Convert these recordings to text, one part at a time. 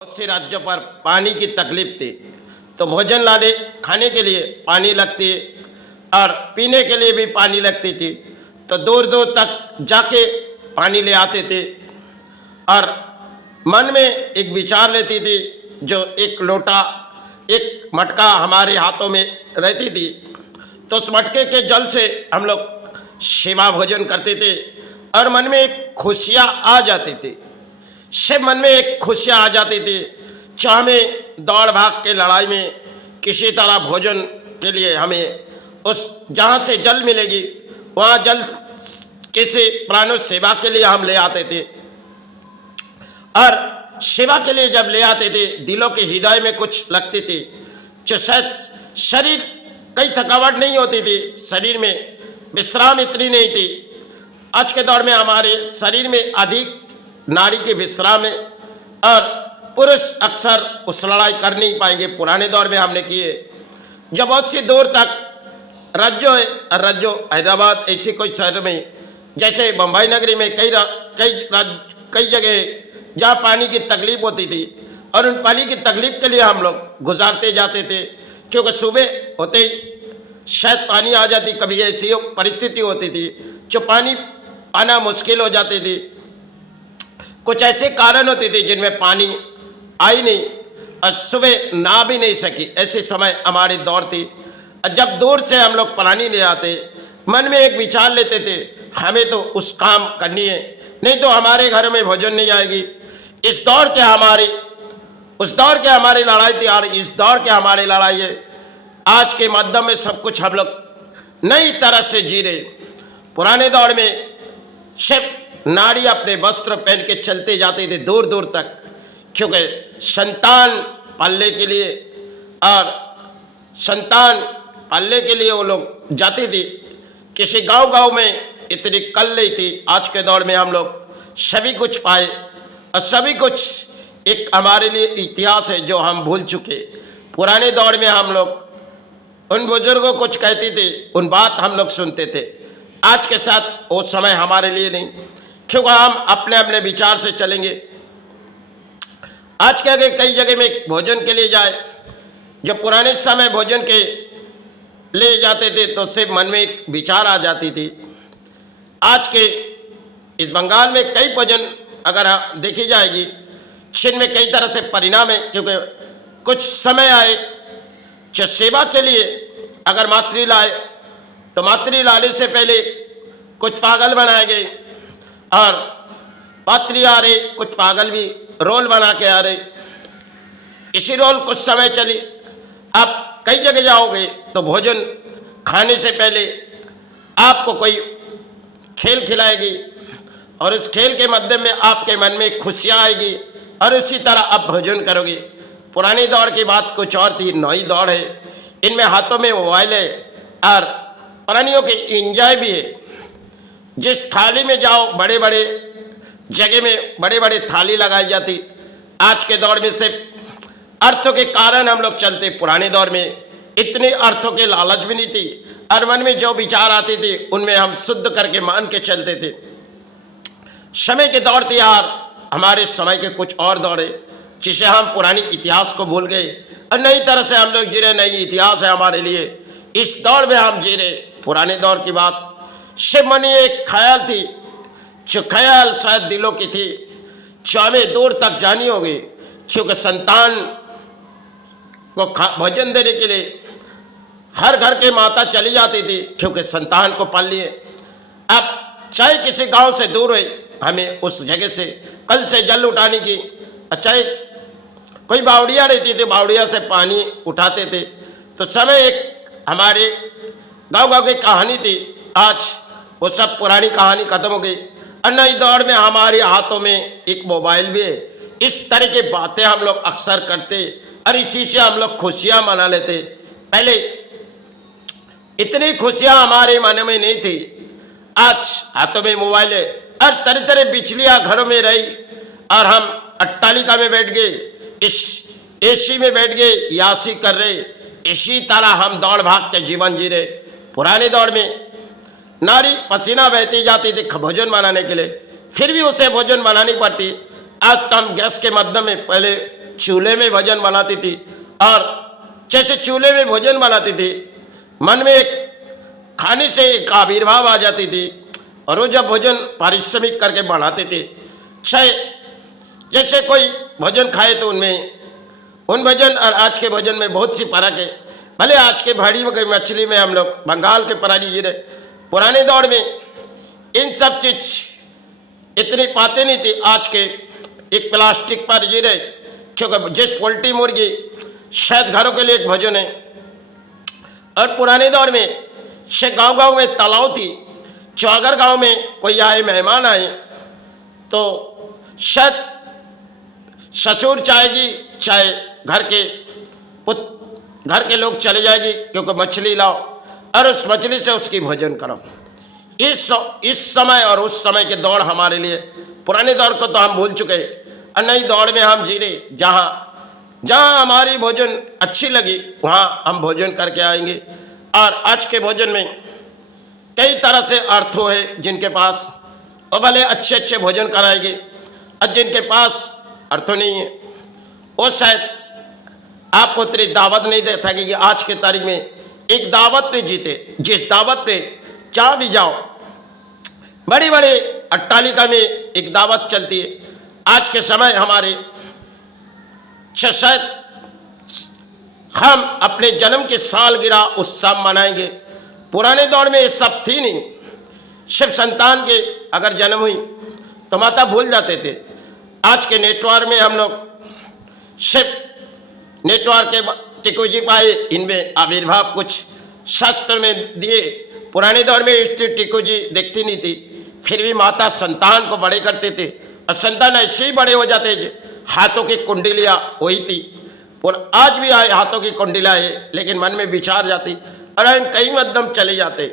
बहुत से राज्यों पर पानी की तकलीफ थी, तो भोजन लाने खाने के लिए पानी लगती और पीने के लिए भी पानी लगती थी। तो दूर दूर तक जाके पानी ले आते थे और मन में एक विचार लेती थी, जो एक लोटा एक मटका हमारे हाथों में रहती थी, तो उस मटके के जल से हम लोग सेवा भोजन करते थे और मन में एक खुशियाँ आ जाती थी। से मन में एक खुशियाँ आ जाती थी। चाहे हमें दौड़ भाग के लड़ाई में किसी तरह भोजन के लिए हमें उस जहाँ से जल मिलेगी वहाँ जल किसी प्राणों सेवा के लिए हम ले आते थे। और सेवा के लिए जब ले आते थे, दिलों के हृदय में कुछ लगती थी, जो शायद शरीर कई थकावट नहीं होती थी, शरीर में विश्राम इतनी नहीं थी। आज के दौर में हमारे शरीर में अधिक नारी के विश्राम है और पुरुष अक्सर उस लड़ाई कर नहीं पाएंगे। पुराने दौर में हमने किए, जब बहुत सी दूर तक राज्यों हैदराबाद ऐसी कोई शहर में, जैसे बम्बई नगरी में कई जगह जहाँ पानी की तकलीफ होती थी और उन पानी की तकलीफ के लिए हम लोग गुजारते जाते थे, क्योंकि सुबह होते ही शायद पानी आ जाती। कभी ऐसी परिस्थिति होती थी जो पानी आना मुश्किल हो जाती थी, कुछ ऐसे कारण होते थे जिनमें पानी आई नहीं और सुबह ना भी नहीं सकी। ऐसे समय हमारी दौड़ थी। जब दूर से हम लोग पानी ले आते, मन में एक विचार लेते थे, हमें तो उस काम करनी है, नहीं तो हमारे घर में भोजन नहीं आएगी। उस दौर के हमारी लड़ाई थी और इस दौर के हमारी लड़ाई है। आज के माध्यम में सब कुछ हम लोग नई तरह से जी रहे। पुराने दौर में सिर्फ नारी अपने वस्त्र पहन के चलते जाते थे दूर दूर तक, क्योंकि संतान पालने के लिए वो लोग जाती थी। किसी गांव में इतनी कल नहीं थी। आज के दौर में हम लोग सभी कुछ पाए और सभी कुछ एक हमारे लिए इतिहास है जो हम भूल चुके। पुराने दौर में हम लोग उन बुजुर्गों कुछ कहते थे, उन बात हम लोग सुनते थे। आज के साथ वो समय हमारे लिए नहीं, क्योंकि हम अपने अपने विचार से चलेंगे। आज के आगे कई जगह में भोजन के लिए जाए, जो पुराने समय भोजन के ले जाते थे तो सिर्फ मन में एक विचार आ जाती थी। आज के इस बंगाल में कई भोजन अगर देखी जाएगी, जिनमें कई तरह से परिणाम है, क्योंकि कुछ समय आए जो सेवा के लिए अगर मातृ लाए तो मातृ लाने से पहले कुछ पागल बनाए गए और पात्री आ रहे, कुछ पागल भी रोल बना के आ रहे। इसी रोल कुछ समय चली। आप कई जगह जाओगे तो भोजन खाने से पहले आपको कोई खेल खिलाएगी और उस खेल के माध्यम में आपके मन में खुशियाँ आएगी और उसी तरह आप भोजन करोगे। पुराने दौर की बात कुछ और थी, नई दौड़ है। इनमें हाथों में मोबाइल है और प्राणियों के एंजॉय भी है। जिस थाली में जाओ, बड़े बड़े जगह में बड़े बड़े थाली लगाई जाती। आज के दौर में सिर्फ अर्थों के कारण हम लोग चलते। पुराने दौर में इतने अर्थों के लालच भी नहीं थी और मन में जो विचार आते थे उनमें हम शुद्ध करके मान के चलते थे। समय के दौर थे यार, हमारे समय के कुछ और दौर है जिसे हम पुरानी इतिहास को भूल गए और नई तरह से हम लोग जी रहे। नई इतिहास है हमारे लिए, इस दौर में हम जी रहे। पुराने दौर की बात से मन एक ख्याल थी, जो ख्याल शायद दिलों की थी, जो हमें दूर तक जानी होगी, क्योंकि संतान को भोजन देने के लिए हर घर के माता चली जाती थी, क्योंकि संतान को पाल लिए। अब चाहे किसी गांव से दूर है, हमें उस जगह से कल से जल उठाने की, चाहे कोई बावड़िया रहती थी, बावड़िया से पानी उठाते थे। तो समय एक हमारे गांव की कहानी थी। आज वो सब पुरानी कहानी खत्म हो गई और नई दौर में हमारे हाथों में एक मोबाइल भी है। इस तरह की बातें हम लोग अक्सर करते और इसी से हम लोग खुशियाँ मना लेते। पहले इतनी खुशियाँ हमारे मन में नहीं थी। आज हाथों में मोबाइल है और तरह तरह बिजलियाँ घरों में रही और हम अट्टालिका में बैठ गए, इस एसी में बैठ गए, यासी कर रहे। इसी तरह हम दौड़ भाग के जीवन जी रहे। पुराने दौर में नारी पसीना बहती जाती थी भोजन बनाने के लिए, फिर भी उसे भोजन बनानी पड़ती। आज तो हम गैस के माध्यम में पहले चूल्हे में भोजन बनाती थी, और जैसे चूल्हे में भोजन बनाती थी मन में एक खाने से एक आविर्भाव आ जाती थी, और वो जब भोजन पारिश्रमिक करके बनाते थे, चाहे जैसे कोई भोजन खाए तो उनमें उन भोजन और आज के भोजन में बहुत सी फर्क है। भले आज के भाड़ी में कोई मछली में हम लोग बंगाल के प्राणी जी रहे, पुराने दौर में इन सब चीज इतनी पाते नहीं थी। आज के एक प्लास्टिक पर जी रहे, क्योंकि जिस पोल्ट्री मुर्गी शायद घरों के लिए एक भोजन है, और पुराने दौर में से गांव-गांव में तालाब थी, जो अगर गाँव में कोई आए, मेहमान आए, तो शायद ससुर चाहेगी, चाहे घर के लोग चले जाएगी, क्योंकि मछली लाओ और उस मछली से उसकी भोजन करो। इस समय और उस समय के दौड़ हमारे लिए, पुराने दौर को तो हम भूल चुके, और नई दौड़ में हम जी रहे, जहाँ हमारी भोजन अच्छी लगी वहाँ हम भोजन करके आएंगे। और आज के भोजन में कई तरह से अर्थों है, जिनके पास वो भले अच्छे अच्छे भोजन कराएंगे, और जिनके पास अर्थों नहीं है वो शायद आपको उतनी दावत नहीं दे सकेगी। आज के तारीख में एक दावत पे जीते, जिस दावत पे जहाँ भी जाओ, बड़ी बड़ी अट्टालिका में एक दावत चलती है। आज के समय हमारे शायद हम अपने जन्म की सालगिरह उत्सव मनाएंगे। पुराने दौर में ये सब थी नहीं, सिर्फ संतान के अगर जन्म हुई तो माता भूल जाते थे। आज के नेटवर्क में हम लोग सिर्फ नेटवर्क के टिको जी पाए, इनमें आविर्भाव कुछ शास्त्र में दिए। पुराने दौर में टिको जी दिखती नहीं थी, फिर भी माता संतान को बड़े करते थे, और संतान ऐसे ही बड़े हो जाते थे। हाथों की कुंडलियाँ वही थी, और आज भी आए हाथों की कुंडलियाँ है, लेकिन मन में विचार जाती, और हम कई मध्यम चले जाते।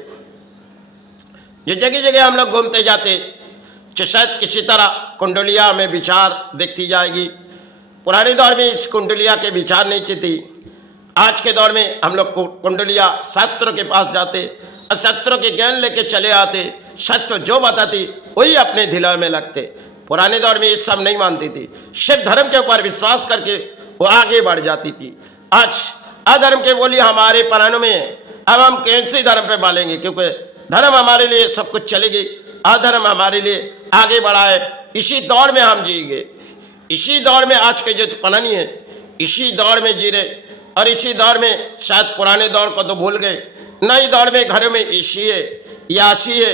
जो जगह जगह हम लोग घूमते जाते, जो शायद किसी तरह कुंडलिया में विचार देखती जाएगी। पुराने दौर में इस कुंडलिया के विचार नहीं थी। आज के दौर में हम लोग कुंडलिया शास्त्रों के पास जाते, और शास्त्रों के ज्ञान लेके चले आते, शास्त्र जो बताती वही अपने दिलों में लगते। पुराने दौर में ये सब नहीं मानती थी, सिर्फ धर्म के ऊपर विश्वास करके वो आगे बढ़ जाती थी। आज अधर्म के बोली हमारे प्राणों में है, अब हम कैसे धर्म पे बालेंगे, क्योंकि धर्म हमारे लिए सब कुछ चलेगी, अधर्म हमारे लिए आगे बढ़ाए। इसी दौर में हम जिएंगे, इसी दौर में आज के जो पननी है, इसी दौर में जी रहे, और इसी दौर में शायद पुराने दौर को तो भूल गए। नई दौर में घरों में एसी है, यासी है,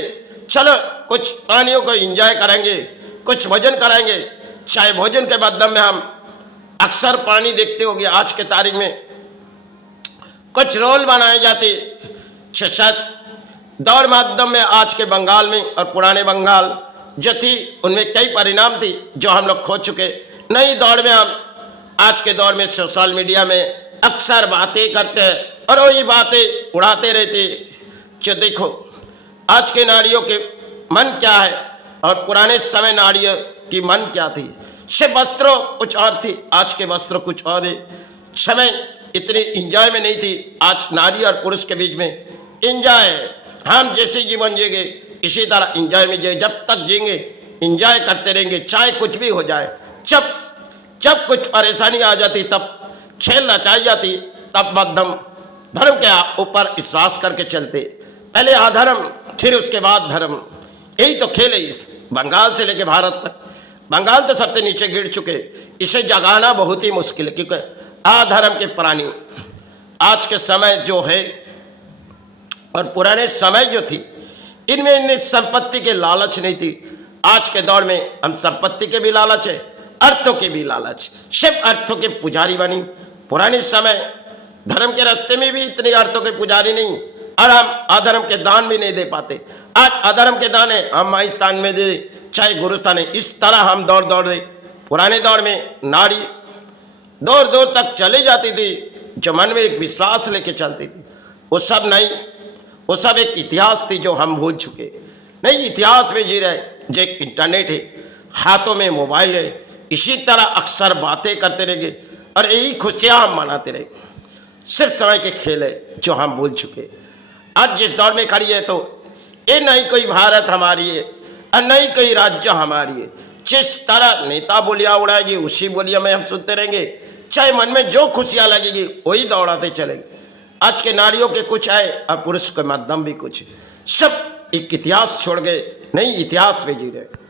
चलो कुछ प्राणियों को एंजॉय करेंगे, कुछ भोजन कराएंगे। चाहे भोजन के माध्यम में हम अक्सर पानी देखते होंगे, आज के तारीख में कुछ रोल बनाए जाते, शायद दौर माध्यम में आज के बंगाल में और पुराने बंगाल जो थी उनमें कई परिणाम थी जो हम लोग खो चुके। नई दौर में हम आज के दौर में सोशल मीडिया में अक्सर बातें करते हैं, और वही बातें उड़ाते रहते। जो देखो आज के नारियों के मन क्या है, और पुराने समय नारियों की मन क्या थी। सिर्फ वस्त्रों कुछ और थी, आज के वस्त्रों कुछ और है। समय इतनी इंजॉय में नहीं थी, आज नारी और पुरुष के बीच में इंजॉय है। हम जैसे जीवन जिएंगे इसी तरह इंजॉय में जिए, जब तक जिएंगे इंजॉय करते रहेंगे, चाहे कुछ भी हो जाए। जब कुछ परेशानी आ जाती तब खेल नचाई जाती, तब मध्यम धर्म के ऊपर विश्वास करके चलते। पहले अधर्म, फिर उसके बाद धर्म, यही तो खेल है इस बंगाल से लेके भारत तक। बंगाल तो सबसे नीचे गिर चुके, इसे जगाना बहुत ही मुश्किल है, क्योंकि अधर्म के प्राणी आज के समय जो है और पुराने समय जो थी, इनमें इतनी संपत्ति के लालच नहीं थी। आज के दौर में हम संपत्ति के भी लालच है, अर्थों के भी लालच, सिर्फ अर्थों के पुजारी बनी। पुराने समय धर्म के रास्ते में भी इतने अर्थों के पुजारी नहीं, और हम अधर्म के दान भी नहीं दे पाते। आज अधर्म के दान है, हम माई स्थान में दे, चाहे गुरुस्थान है, इस तरह हम दौड़ रहे। पुराने दौर में नारी दूर दूर तक चली जाती थी, जो मन में एक विश्वास लेके चलती थी। वो सब नहीं, वो सब एक इतिहास थी जो हम भूल चुके। नहीं, इतिहास में जी रहे, जो एक इंटरनेट है, हाथों में मोबाइल है, इसी तरह अक्सर बातें करते रहेंगे, और यही खुशियाँ हम मनाते रहे। सिर्फ समय के खेल है जो हम भूल चुके। आज जिस दौर में खड़ी है, तो ये नहीं कोई भारत हमारी है और नहीं कोई राज्य हमारी है, जिस तरह नेता बोलियां उड़ाएगी उसी बोलिया में हम सुनते रहेंगे, चाहे मन में जो खुशियां लगेगी वही दौड़ाते चलेंगे। आज के नारियों के कुछ आए और पुरुष के माध्यम भी कुछ, सब एक इतिहास छोड़ गए, नई इतिहास में जी रहे।